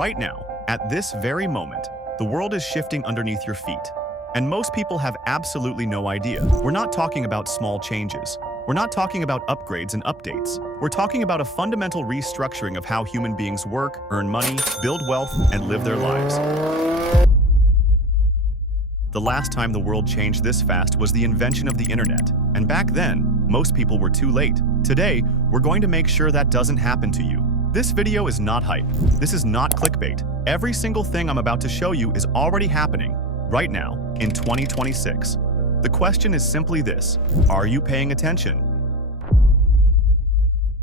Right now, at this very moment, the world is shifting underneath your feet. And most people have absolutely no idea. We're not talking about small changes. We're not talking about upgrades and updates. We're talking about a fundamental restructuring of how human beings work, earn money, build wealth, and live their lives. The last time the world changed this fast was the invention of the internet. And back then, most people were too late. Today, we're going to make sure that doesn't happen to you. This video is not hype. This is not clickbait. Every single thing I'm about to show you is already happening right now in 2026. The question is simply this: are you paying attention?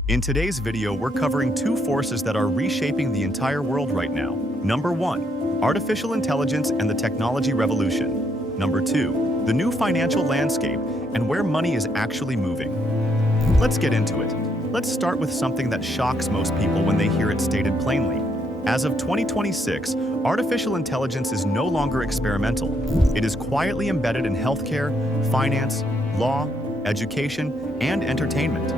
In today's video, we're covering two forces that are reshaping the entire world right now. Number one, artificial intelligence and the technology revolution. Number two, the new financial landscape and where money is actually moving. Let's get into it. Let's start with something that shocks most people when they hear it stated plainly. As of 2026, artificial intelligence is no longer experimental. It is quietly embedded in healthcare, finance, law, education, and entertainment,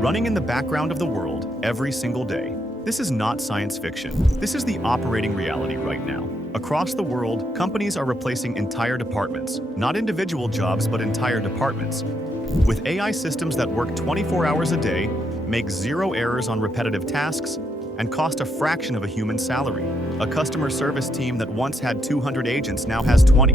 running in the background of the world every single day. This is not science fiction. This is the operating reality right now. Across the world, companies are replacing entire departments, not individual jobs, but entire departments. With AI systems that work 24 hours a day, make zero errors on repetitive tasks, and cost a fraction of a human salary. A customer service team that once had 200 agents now has 20.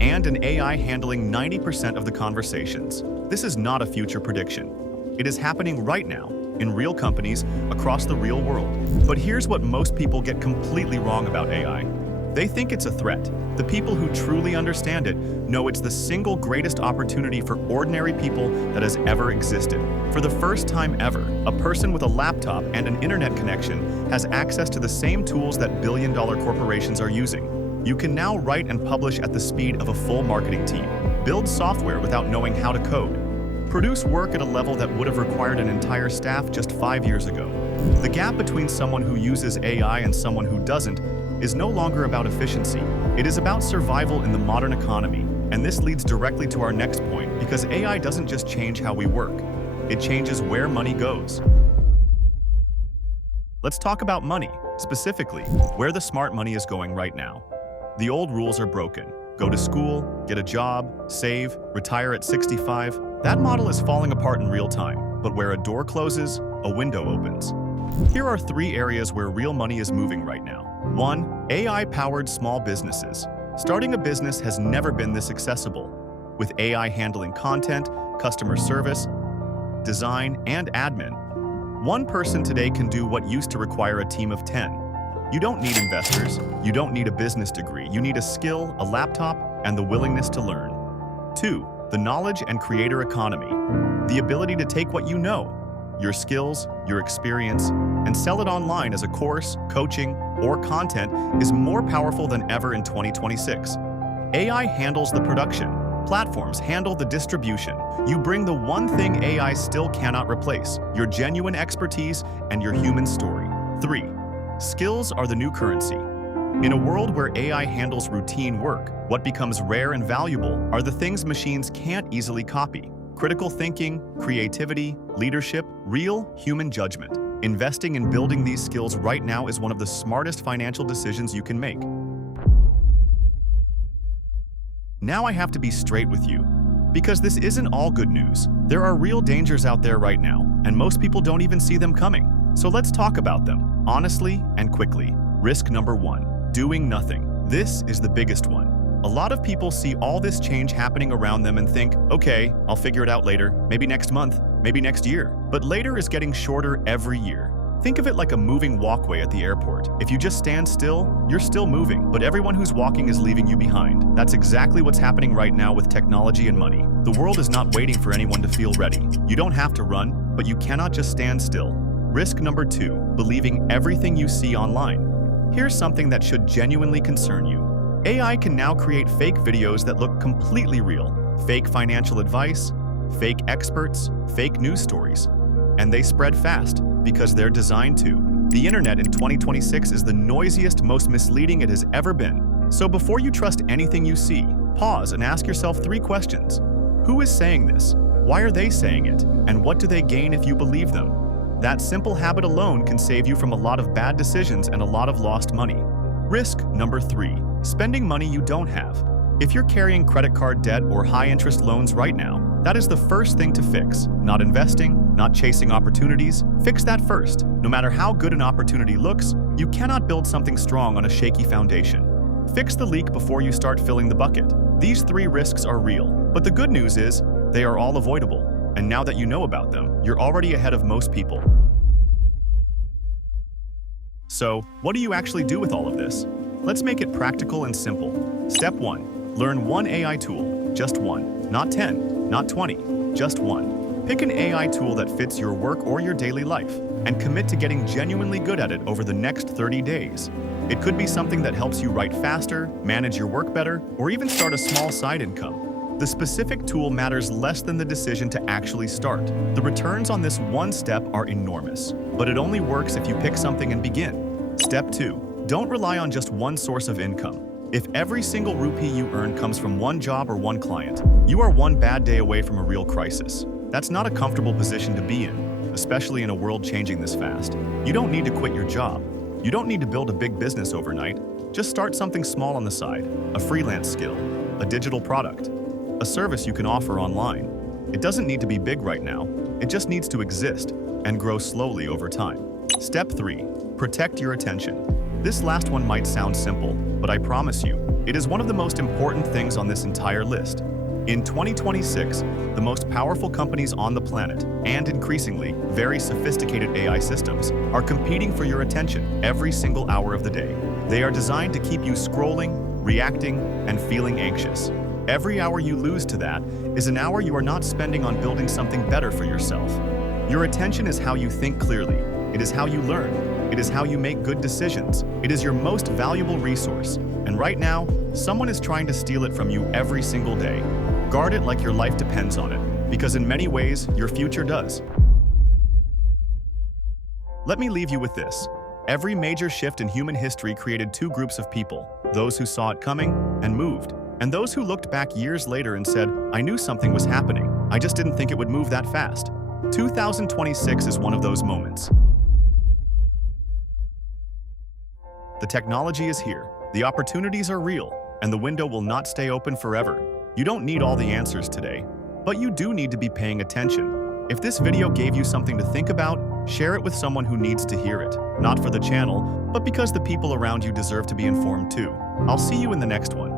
And an AI handling 90% of the conversations. This is not a future prediction. It is happening right now, in real companies, across the real world. But here's what most people get completely wrong about AI. They think it's a threat. The people who truly understand it know it's the single greatest opportunity for ordinary people that has ever existed. For the first time ever, a person with a laptop and an internet connection has access to the same tools that billion-dollar corporations are using. You can now write and publish at the speed of a full marketing team, build software without knowing how to code, produce work at a level that would have required an entire staff just 5 years ago. The gap between someone who uses AI and someone who doesn't is no longer about efficiency. It is about survival in the modern economy. And this leads directly to our next point, because AI doesn't just change how we work. It changes where money goes. Let's talk about money, specifically where the smart money is going right now. The old rules are broken. Go to school, get a job, save, retire at 65. That model is falling apart in real time. But where a door closes, a window opens. Here are 3 areas where real money is moving right now. 1. AI-powered small businesses. Starting a business has never been this accessible. With AI handling content, customer service, design, and admin, one person today can do what used to require a team of 10. You don't need investors. You don't need a business degree. You need a skill, a laptop, and the willingness to learn. 2. The knowledge and creator economy. The ability to take what you know, your skills, your experience, and sell it online as a course, coaching, or content is more powerful than ever in 2026. AI handles the production. Platforms handle the distribution. You bring the one thing AI still cannot replace: your genuine expertise and your human story. 3. Skills are the new currency. In a world where AI handles routine work, what becomes rare and valuable are the things machines can't easily copy: critical thinking, creativity, leadership, real human judgment. Investing in building these skills right now is one of the smartest financial decisions you can make. Now I have to be straight with you, because this isn't all good news. There are real dangers out there right now, and most people don't even see them coming. So let's talk about them, honestly and quickly. Risk number 1, doing nothing. This is the biggest one. A lot of people see all this change happening around them and think, okay, I'll figure it out later, maybe next month, maybe next year. But later is getting shorter every year. Think of it like a moving walkway at the airport. If you just stand still, you're still moving, but everyone who's walking is leaving you behind. That's exactly what's happening right now with technology and money. The world is not waiting for anyone to feel ready. You don't have to run, but you cannot just stand still. Risk number 2, believing everything you see online. Here's something that should genuinely concern you. AI can now create fake videos that look completely real. Fake financial advice, fake experts, fake news stories. And they spread fast because they're designed to. The internet in 2026 is the noisiest, most misleading it has ever been. So before you trust anything you see, pause and ask yourself 3 questions. Who is saying this? Why are they saying it? And what do they gain if you believe them? That simple habit alone can save you from a lot of bad decisions and a lot of lost money. Risk number 3. Spending money you don't have. If you're carrying credit card debt or high-interest loans right now, that is the first thing to fix. Not investing, not chasing opportunities. Fix that first. No matter how good an opportunity looks, you cannot build something strong on a shaky foundation. Fix the leak before you start filling the bucket. These 3 risks are real, but the good news is they are all avoidable. And now that you know about them, you're already ahead of most people. So, what do you actually do with all of this? Let's make it practical and simple. Step 1. Learn one AI tool. Just one. Not 10, not 20, just one. Pick an AI tool that fits your work or your daily life, and commit to getting genuinely good at it over the next 30 days. It could be something that helps you write faster, manage your work better, or even start a small side income. The specific tool matters less than the decision to actually start. The returns on this one step are enormous, but it only works if you pick something and begin. Step 2. Don't rely on just one source of income. If every single rupee you earn comes from one job or one client, you are one bad day away from a real crisis. That's not a comfortable position to be in, especially in a world changing this fast. You don't need to quit your job. You don't need to build a big business overnight. Just start something small on the side, a freelance skill, a digital product, a service you can offer online. It doesn't need to be big right now. It just needs to exist and grow slowly over time. Step 3. Protect your attention. This last one might sound simple, but I promise you, it is one of the most important things on this entire list. In 2026, the most powerful companies on the planet, and increasingly very sophisticated AI systems, are competing for your attention every single hour of the day. They are designed to keep you scrolling, reacting, and feeling anxious. Every hour you lose to that is an hour you are not spending on building something better for yourself. Your attention is how you think clearly. It is how you learn. It is how you make good decisions. It is your most valuable resource. And right now, someone is trying to steal it from you every single day. Guard it like your life depends on it, because in many ways, your future does. Let me leave you with this. Every major shift in human history created 2 groups of people: those who saw it coming and moved, and those who looked back years later and said, "I knew something was happening. I just didn't think it would move that fast." 2026 is one of those moments. The technology is here, the opportunities are real, and the window will not stay open forever. You don't need all the answers today, but you do need to be paying attention. If this video gave you something to think about, share it with someone who needs to hear it. Not for the channel, but because the people around you deserve to be informed too. I'll see you in the next one.